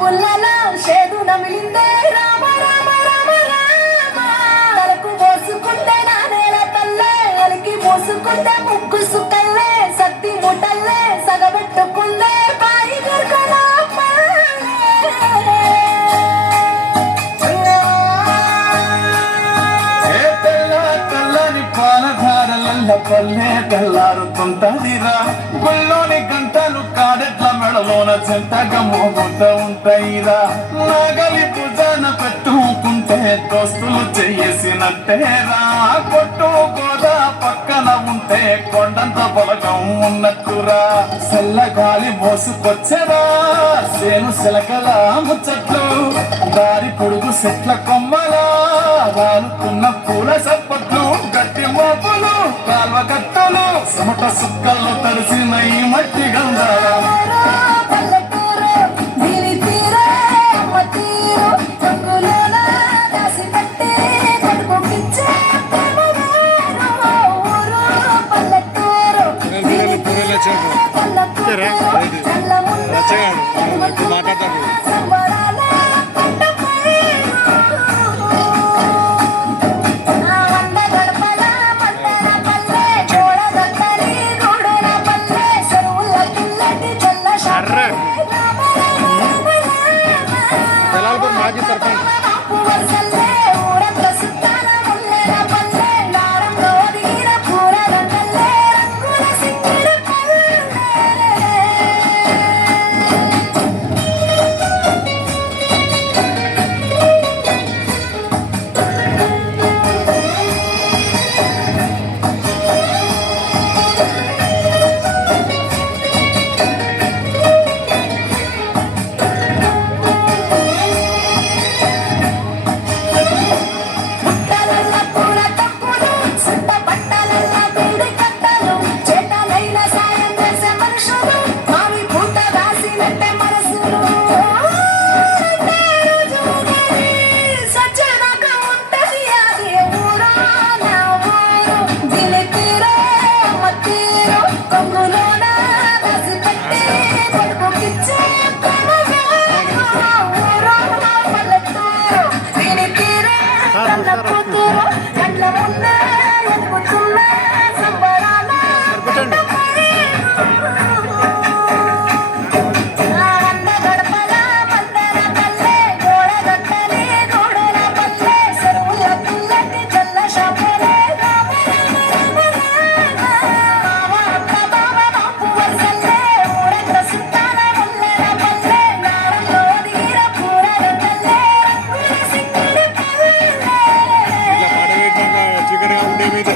పుల్లలో షేదు నమిలిందే రామ రామ రామ రామ తలకు మోసుకుంటే నా నేల తల్లే అలికి మోసుకుంటే ముగ్గు సుక్కల్లే సత్తి ముట్టల్లే సగబెట్టుకుందే బాయి దొరకలా పల్లె తెల్లారుతుంటదిరా గుళ్ళోని గంటలు కాడెట్ల మెడలోన చెంతగా మోగుతూ ఉంటాయిరా నాగలి భుజాన పెట్టుకుంటే దోస్తులు చేసినట్టేరా కొట్టు గోదా పక్కన ఉంటే కొండంత బలగం ఉన్నట్టురా చల్లగాలి మోసుకొచ్చరా సేను శిలకల ముచ్చట్లు దారి పొడుగు చెట్ల కొమ్మలా రాలుతున్న పూల సప్పట్లు గట్టి మోపులు కాల్వ గట్టలు సమట సుక్కల్లో తడిసిన ఈ మట్టి గంధాల మాట్లాడతారు మాజీ సర్పంచ్ చీకటిగా ఉండే మీద